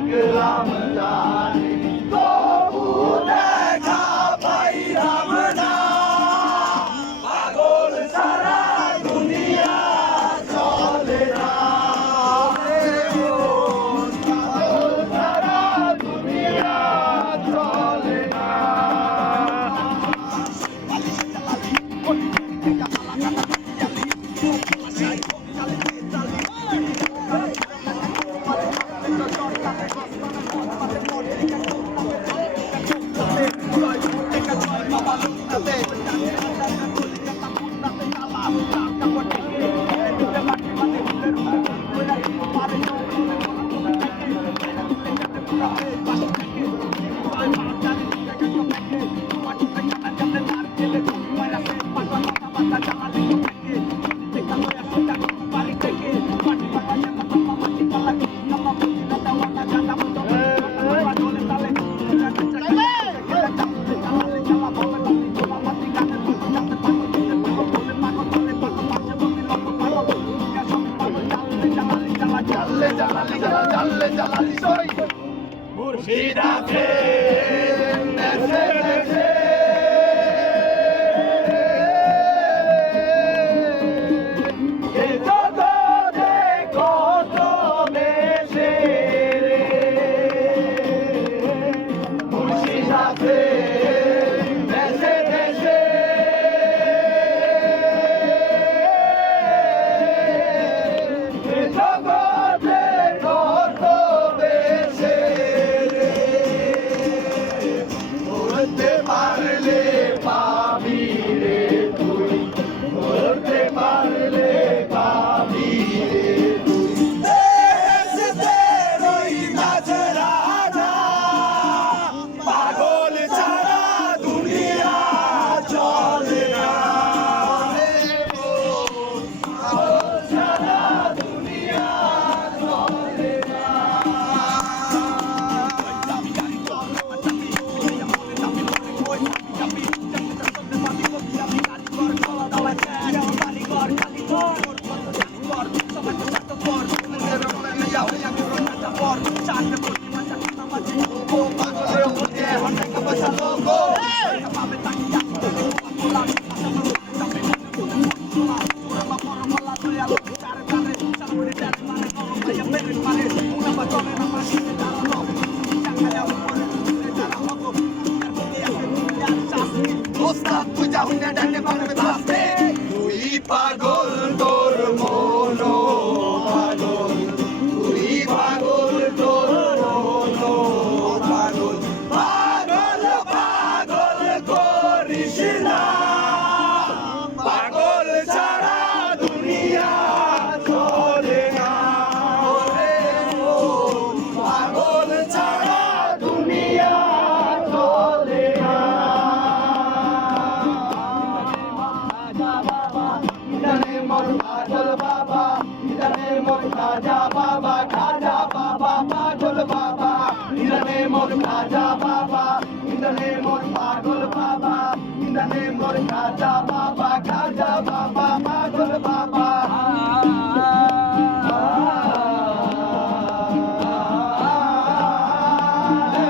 Angelangt. Yeah. চললে জ্বালানি সই মুর্শিদাবাদ। Thank you. बाबा इतने मोर काजल बाबा इतने मोर खाजा बाबा खाजा बाबा पागल बाबा इतने मोर खाजा बाबा इतने मोर पागल बाबा इतने मोर खाजा बाबा खाजा बाबा पागल बाबा Hey!